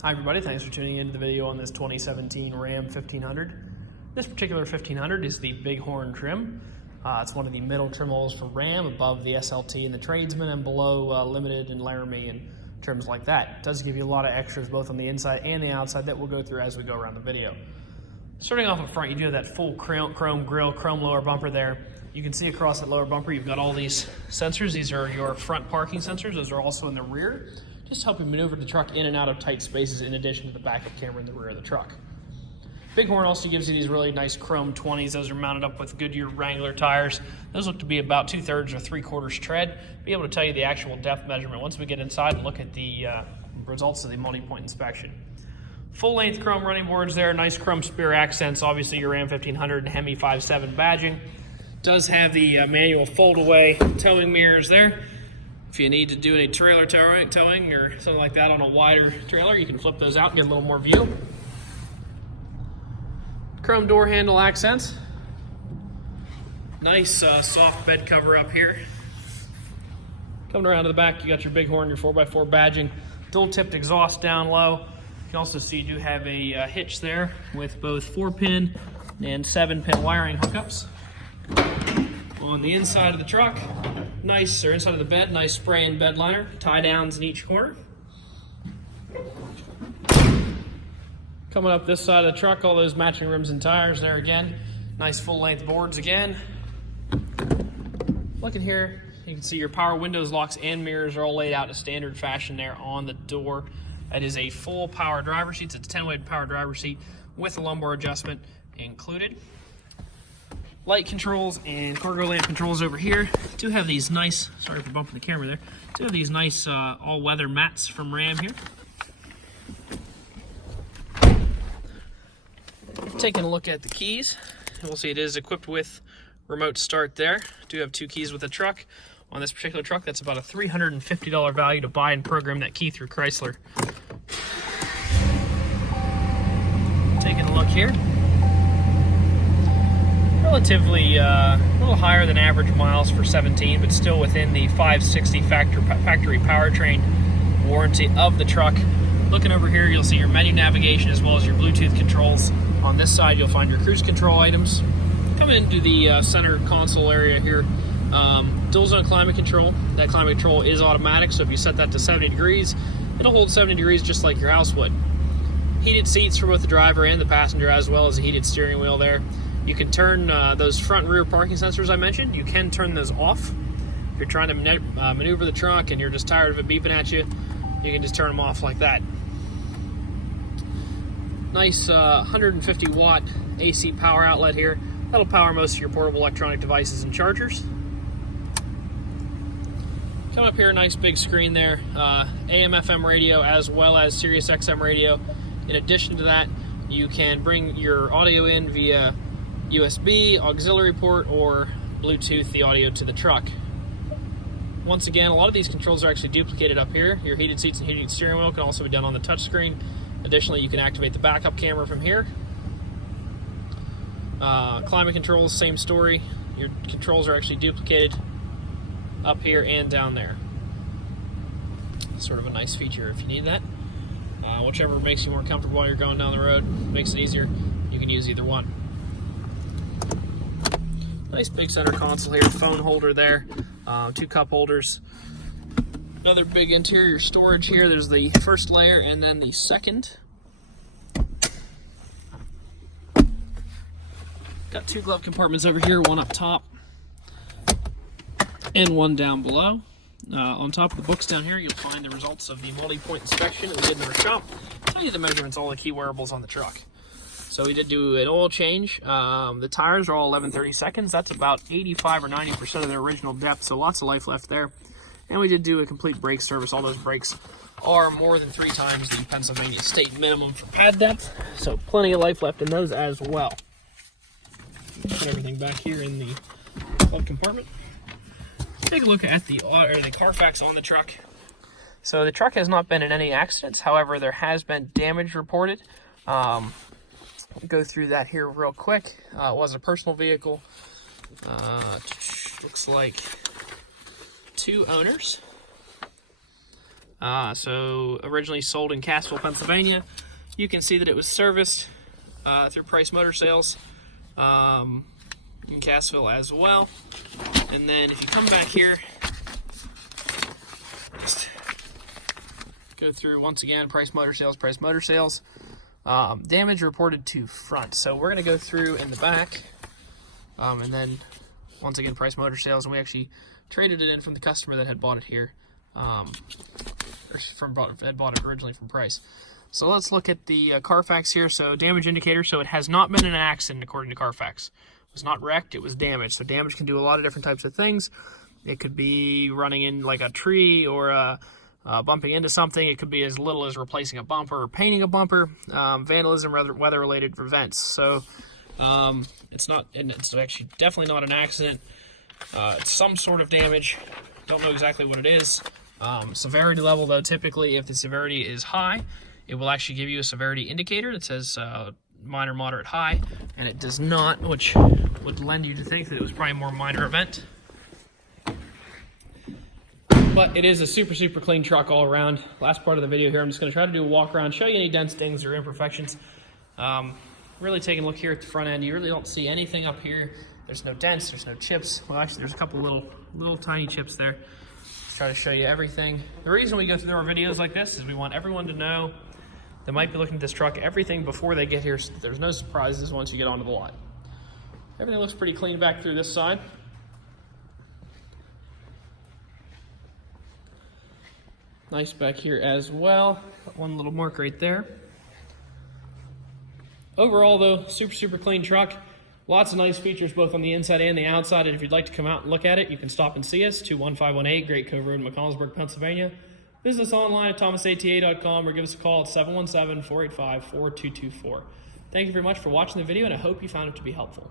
Hi everybody, thanks for tuning into the video on this 2017 Ram 1500. This particular 1500 is the Bighorn trim. It's one of the middle trim levels for Ram, above the SLT and the Tradesman, and below Limited and Laramie and trims like that. It does give you a lot of extras both on the inside and the outside that we'll go through as we go around the video. Starting off up front, you do have that full chrome grille, chrome lower bumper there. You can see across that lower bumper you've got all these sensors. These are your front parking sensors. Those are also in the rear. Just help you maneuver the truck in and out of tight spaces in addition to the backup camera in the rear of the truck. Bighorn also gives you these really nice chrome 20s. Those are mounted up with Goodyear Wrangler tires. Those look to be about 2/3 or 3/4 tread. Be able to tell you the actual depth measurement once we get inside and look at the results of the multi-point inspection. Full-length chrome running boards there, nice chrome spear accents. Obviously your Ram 1500 and Hemi 5.7 badging. Does have the manual fold-away towing mirrors there. If you need to do any trailer towing or something like that on a wider trailer, you can flip those out and get a little more view. Chrome door handle accents. Nice soft bed cover up here. Coming around to the back, you got your Bighorn, your 4x4 badging, dual-tipped exhaust down low. You can also see you do have a hitch there with both 4-pin and 7-pin wiring hookups. On the inside of the truck, inside of the bed, nice spray and bed liner, tie downs in each corner. Coming up this side of the truck, all those matching rims and tires there again. Nice full length boards again. Looking here, you can see your power windows, locks, and mirrors are all laid out in standard fashion there on the door. That is a full power driver seat. It's a 10-way power driver seat with a lumbar adjustment included. Light controls and cargo lamp controls over here. Do have these nice, sorry for bumping the camera there, do have these nice all-weather mats from Ram here. Taking a look at the keys, we'll see it is equipped with remote start there. Do have 2 keys with the truck. On this particular truck, that's about a $350 value to buy and program that key through Chrysler. Taking a look here. Relatively a little higher than average miles for 17, but still within the 560 factory powertrain warranty of the truck. Looking over here, you'll see your menu navigation as well as your Bluetooth controls. On this side, you'll find your cruise control items. Coming into the center console area here, dual zone climate control. That climate control is automatic, so if you set that to 70 degrees, it'll hold 70 degrees just like your house would. Heated seats for both the driver and the passenger, as well as a heated steering wheel there. You can turn those front and rear parking sensors I mentioned, you can turn those off. If you're trying to maneuver the truck and you're just tired of it beeping at you, you can just turn them off like that. Nice 150 watt AC power outlet here. That'll power most of your portable electronic devices and chargers. Come up here, nice big screen there. AM, FM radio as well as Sirius XM radio. In addition to that, you can bring your audio in via USB, auxiliary port, or Bluetooth the audio to the truck. Once again, a lot of these controls are actually duplicated up here. Your heated seats and heated steering wheel can also be done on the touchscreen. Additionally, you can activate the backup camera from here. Climate controls, same story. Your controls are actually duplicated up here and down there. Sort of a nice feature if you need that. Whichever makes you more comfortable while you're going down the road, makes it easier, you can use either one. Nice big center console here, phone holder there, 2 cup holders. Another big interior storage here. There's the first layer and then the second. Got 2 glove compartments over here, one up top and one down below. On top of the books down here, you'll find the results of the multi-point inspection that we did in our shop. Tell you the measurements, all the key wearables on the truck. So we did do an oil change. The tires are all 11/32. That's about 85 or 90% of their original depth, so lots of life left there. And we did do a complete brake service. All those brakes are more than 3 times the Pennsylvania state minimum for pad depth, so plenty of life left in those as well. Put everything back here in the glove compartment. Take a look at the Carfax on the truck. So the truck has not been in any accidents. However, there has been damage reported. Go through that here real quick. It was a personal vehicle. Looks like 2 owners. So originally sold in Cassville, Pennsylvania. You can see that it was serviced through Price Motor Sales in Cassville as well. And then if you come back here, just go through once again, Price Motor Sales, Price Motor Sales. Damage reported to front. So we're going to go through in the back, and then once again, Price Motor Sales, and we actually traded it in from the customer that had bought it here, had bought it originally from Price. So let's look at the Carfax here. So damage indicator, so it has not been an accident according to Carfax. It was not wrecked, it was damaged. So damage can do a lot of different types of things. It could be running in like a tree or bumping into something. It could be as little as replacing a bumper or painting a bumper. Vandalism, weather-related events. So it's not, and it's actually definitely not an accident. It's some sort of damage. Don't know exactly what it is. Severity level, though, typically if the severity is high, it will actually give you a severity indicator that says minor, moderate, high, and it does not, which would lend you to think that it was probably a more minor event. But it is a super, super clean truck all around. Last part of the video here, I'm just going to try to do a walk around, show you any dents, dings, or imperfections. Really taking a look here at the front end, you really don't see anything up here. There's no dents, there's no chips. Well, actually, there's a couple little tiny chips there. Let's try to show you everything. The reason we go through our videos like this is we want everyone to know that might be looking at this truck, everything before they get here, so that there's no surprises once you get onto the lot. Everything looks pretty clean back through this side. Nice back here as well. One little mark right there. Overall though, super, super clean truck. Lots of nice features both on the inside and the outside. And if you'd like to come out and look at it, you can stop and see us, 21518 Great Cove Road in McConnellsburg, Pennsylvania. Visit us online at thomasata.com or give us a call at 717-485-4224. Thank you very much for watching the video, and I hope you found it to be helpful.